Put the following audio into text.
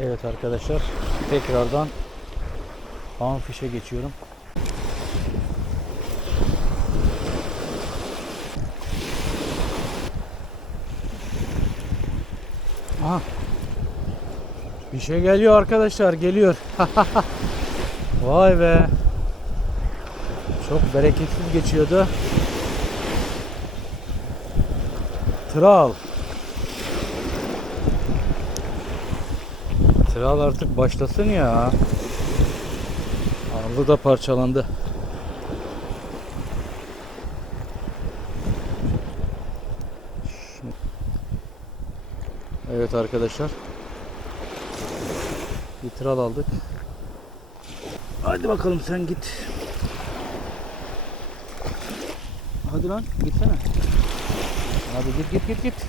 Evet arkadaşlar tekrardan Amfiş'e geçiyorum. Aha. Bir şey geliyor arkadaşlar geliyor. Vay be. Çok bereketsiz geçiyordu. Tral. Tral artık başlasın ya. Arlı da parçalandı. Evet arkadaşlar. Bir tral aldık. Hadi bakalım sen git. Hadi lan gitsene. Hadi git git git git.